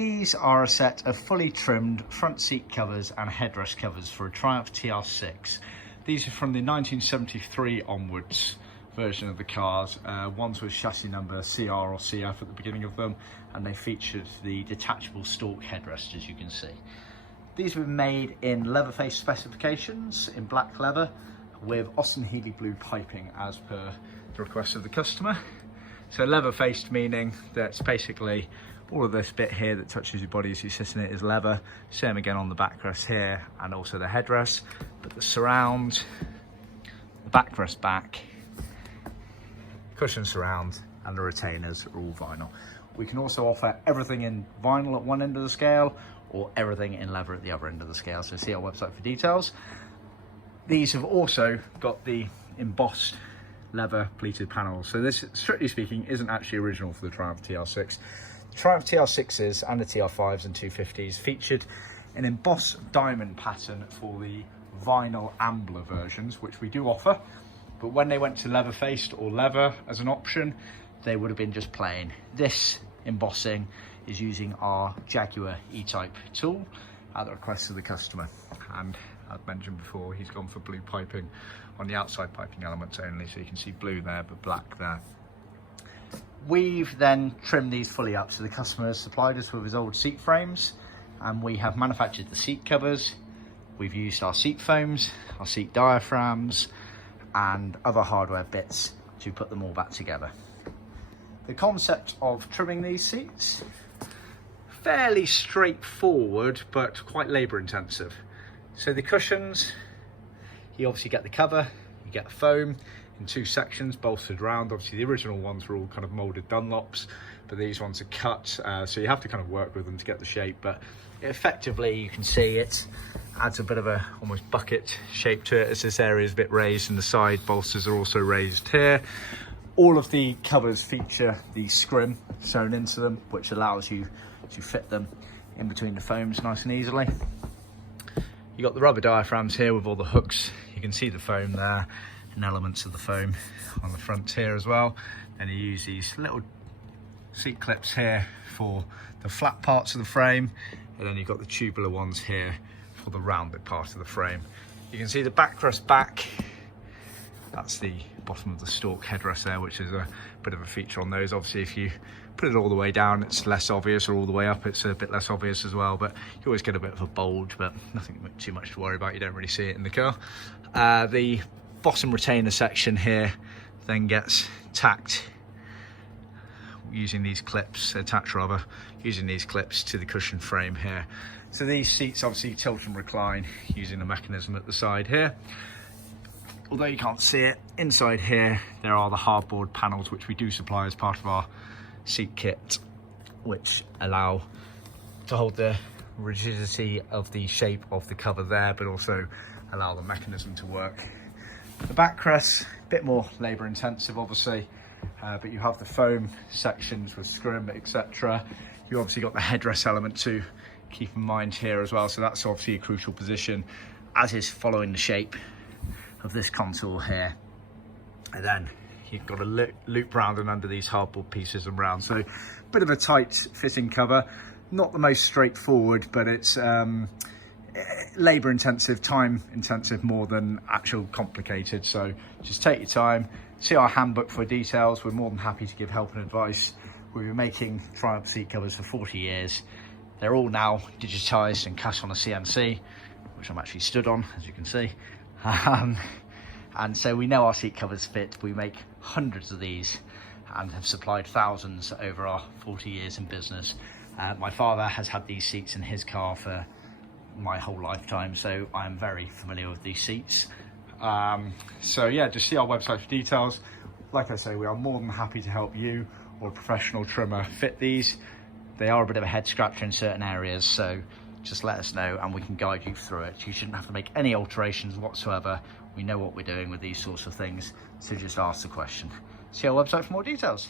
These are a set of fully trimmed front seat covers and headrest covers for a Triumph TR6. These are from the 1973 onwards version of the cars. Ones with chassis number CR or CF at the beginning of them, and they featured the detachable stalk headrest, as you can see. These were made in LeatherFaced specifications in black leather with Austin Healey blue piping as per the request of the customer. So LeatherFaced meaning that it's basically all of this bit here that touches your body as you sit in it is leather. Same again on the backrest here and also the headrest. But the surround, the backrest back, cushion surround and the retainers are all vinyl. We can also offer everything in vinyl at one end of the scale or everything in leather at the other end of the scale. So see our website for details. These have also got the embossed leather pleated panels. So this, strictly speaking, isn't actually original for the Triumph TR6. The Triumph TR6s and the TR5s and 250s featured an embossed diamond pattern for the vinyl Ambla versions, which we do offer. But when they went to LeatherFaced or leather as an option, they would have been just plain. This embossing is using our Jaguar E-type tool at the request of the customer. And as mentioned before, he's gone for blue piping on the outside piping elements only, so you can see blue there but black there. We've then trimmed these fully up, so the customer has supplied us with his old seat frames and we have manufactured the seat covers. We've used our seat foams, our seat diaphragms and other hardware bits to put them all back together. The concept of trimming these seats, fairly straightforward but quite labour intensive. So the cushions, you obviously get the cover, you get the foam in two sections bolstered around. Obviously the original ones were all kind of moulded Dunlops, but these ones are cut, so you have to kind of work with them to get the shape. But effectively you can see it adds a bit of a almost bucket shape to it, as this area is a bit raised and the side bolsters are also raised here. All of the covers feature the scrim sewn into them, which allows you to fit them in between the foams nice and easily. You got the rubber diaphragms here with all the hooks. You can see the foam there and elements of the foam on the front here as well. And you use these little seat clips here for the flat parts of the frame, and then you've got the tubular ones here for the rounded part of the frame. You can see the backrest back. That's the bottom of the stalk headrest there, which is a bit of a feature on those. Obviously if you put it all the way down it's less obvious, or all the way up it's a bit less obvious as well, but you always get a bit of a bulge, but nothing too much to worry about. You don't really see it in the car. The bottom retainer section here then gets tacked using these clips, attached rather, using these clips to the cushion frame here. So these seats obviously tilt and recline using a mechanism at the side here. Although you can't see it, inside here there are the hardboard panels which we do supply as part of our seat kit, which allow to hold the rigidity of the shape of the cover there, but also allow the mechanism to work. The backrest, a bit more labour intensive obviously, but you have the foam sections with scrim, etc. You obviously got the headrest element to keep in mind here as well, so that's obviously a crucial position, as is following the shape of this contour here. And then you've got a loop round and under these hardboard pieces and round, so a bit of a tight fitting cover. Not the most straightforward, but it's labour intensive, time intensive more than actual complicated. So just take your time, see our handbook for details. We're more than happy to give help and advice. We've been making Triumph seat covers for 40 years. They're all now digitised and cast on a CNC, which I'm actually stood on, as you can see. And so we know our seat covers fit. We make hundreds of these and have supplied thousands over our 40 years in business. My father has had these seats in his car for my whole lifetime, so I'm very familiar with these seats. So yeah, just see our website for details. Like I say, we are more than happy to help you or a professional trimmer fit these. They are a bit of a head scratcher in certain areas, so just let us know and we can guide you through it. You shouldn't have to make any alterations whatsoever. We know what we're doing with these sorts of things, so just ask the question. See our website for more details.